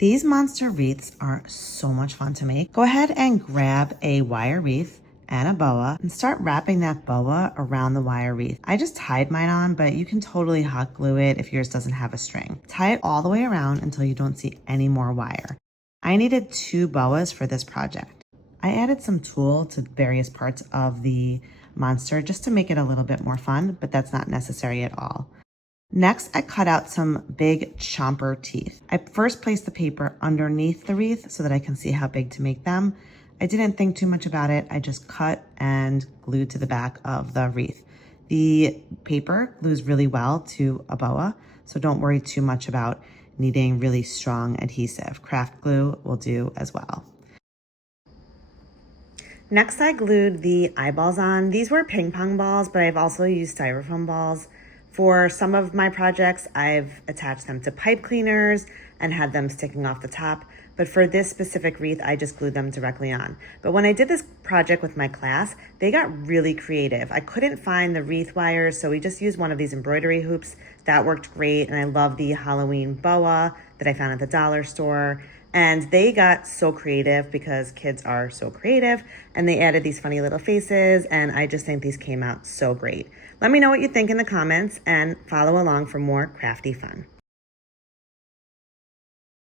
These monster wreaths are so much fun to make. Go ahead and grab a wire wreath and a boa and start wrapping that boa around the wire wreath. I just tied mine on, but you can totally hot glue it if yours doesn't have a string. Tie it all the way around until you don't see any more wire. I needed 2 boas for this project. I added some tulle to various parts of the monster just to make it a little bit more fun, but that's not necessary at all. Next, I cut out some big chomper teeth. I first placed the paper underneath the wreath so that I can see how big to make them. I didn't think too much about it. I just cut and glued to the back of the wreath. The paper glues really well to a boa, so don't worry too much about needing really strong adhesive. Craft glue will do as well. Next, I glued the eyeballs on. These were ping pong balls, but I've also used styrofoam balls. For some of my projects, I've attached them to pipe cleaners and had them sticking off the top. But for this specific wreath, I just glued them directly on. But when I did this project with my class, they got really creative. I couldn't find the wreath wires, so we just used one of these embroidery hoops. That worked great, and I love the Halloween boa that I found at the dollar store. And they got so creative because kids are so creative, and they added these funny little faces, and I just think these came out so great. Let me know what you think in the comments and follow along for more crafty fun.